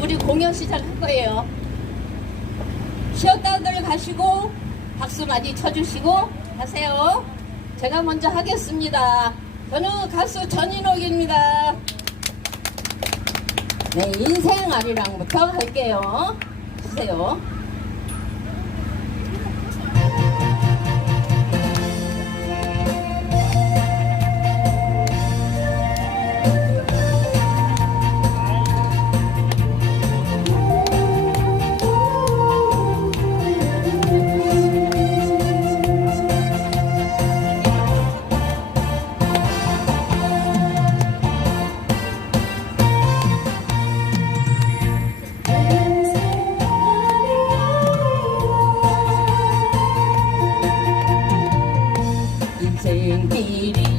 우리 공연 시작할 거예요. 쉬었다들 가시고 박수 많이 쳐주시고 하세요. 제가 먼저 하겠습니다. 저는 가수 전인옥입니다. 네, 인생 아리랑부터 할게요. 주세요. saying,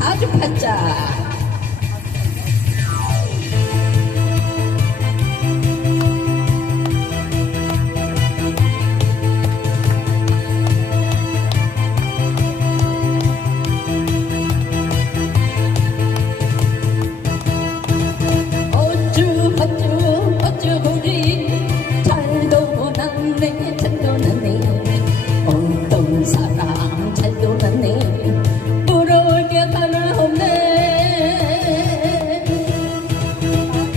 아주 바짝.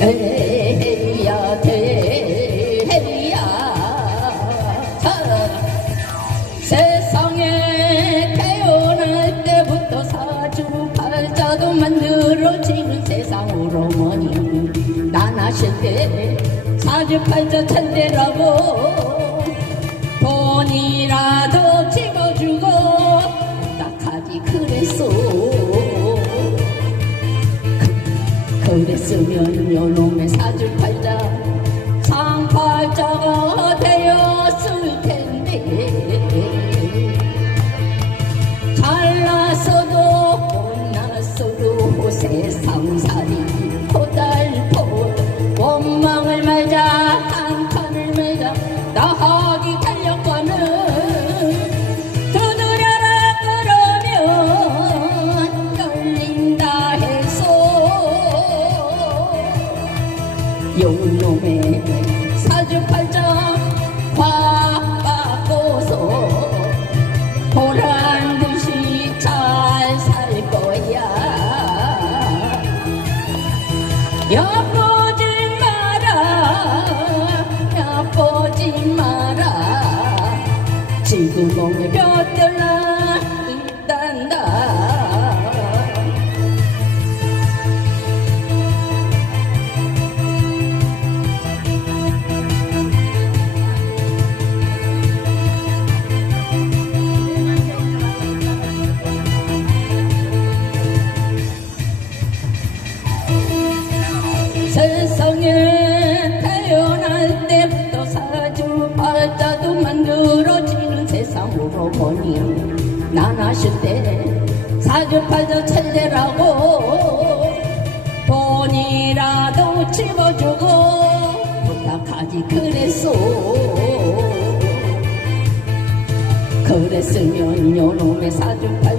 에이야 대야. 세상에 태어날 때부터 사주 팔자도 만들어지는 세상으로 머니. 나나실 때 사주 팔자 천대라고 돈이라도 찍어주고 딱하지 그랬소. 있으면 요놈의 사줄 팔자. 상팔자가 สู่ตัวมองโดดเดิน 어머니 나나실 때 사주팔자 천대라고 돈이라도 집어주고 부탁하지 그랬소. 그랬으면 요놈의 사주팔